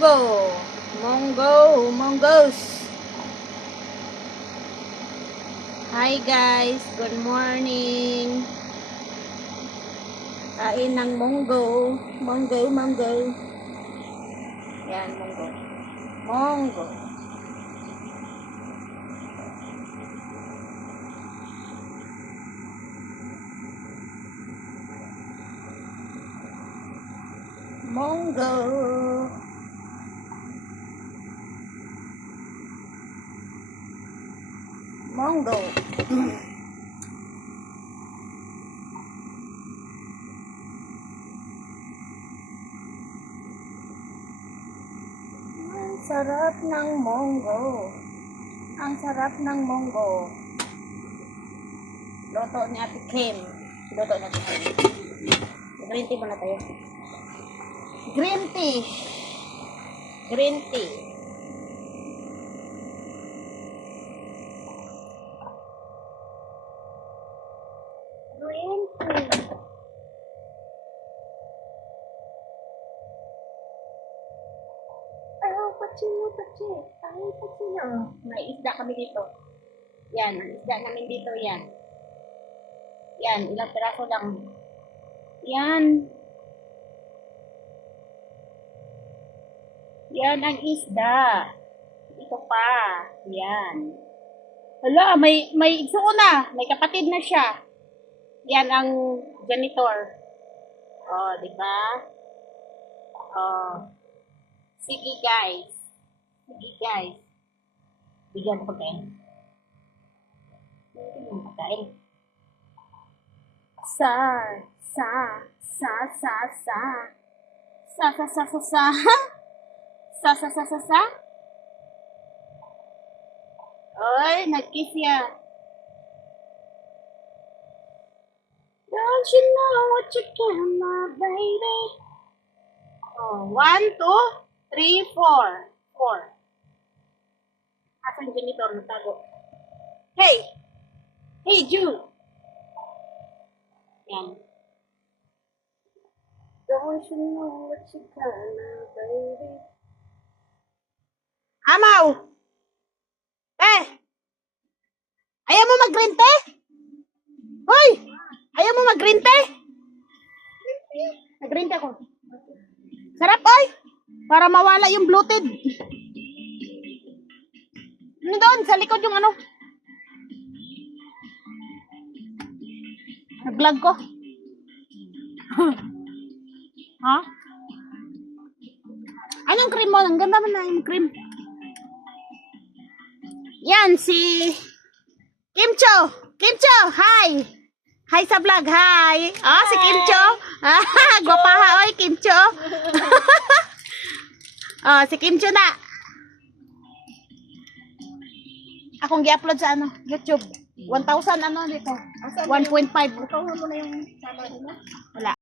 Monggo. Mongoose. Hi guys, good morning. Kain ng monggo. Monggo. Yan, monggo. Monggo. Monggo. Monggo. Ang sarap ng monggo. Ang sarap ng monggo. Luto ni Ate Kim. Luto ni Ate Kim. Green tea muna tayo. Green tea. Green tea. Green tea. Ay, pachino. May isda kami dito. Yan, isda namin dito yan. Yan, ilang piraso lang. Yan. Yan ang isda. Ito pa. Yan. Hala, may igsuon na. May kapatid na siya. Yan ang janitor. Oh, di ba? Oh. Sige guys. Bigyan ko kayo. Pagkain. Sa. Oy, nag-kiss ya. Don't you know what you can, my baby? Oh, 1, 2, 3, 4. 4. Asan yung janitor? Natago. Hey! Hey, Jude! Yan. Don't you know what you can, my baby? Amaw! Ayaw mo mag-green tea? Hoy! Ayaw mo mag-green tea? Mag-green tea ako. Sarap, oy! Para mawala yung bloated. Ano doon? Sa likod yung ano? Nag-vlog ko. Ha? Anong cream mo? Ang ganda man na yung cream. Yan, si Kimcho! Kimcho! Hi! Hi sa vlog! Hi! Oh, si Kimcho! Gwapaha, oy, Kimcho! Oh, si Kimcho na! Akong gi-upload sa ano, YouTube. 1,000 ano dito? 1.5. Ikaw mo na yung channel mo? Wala.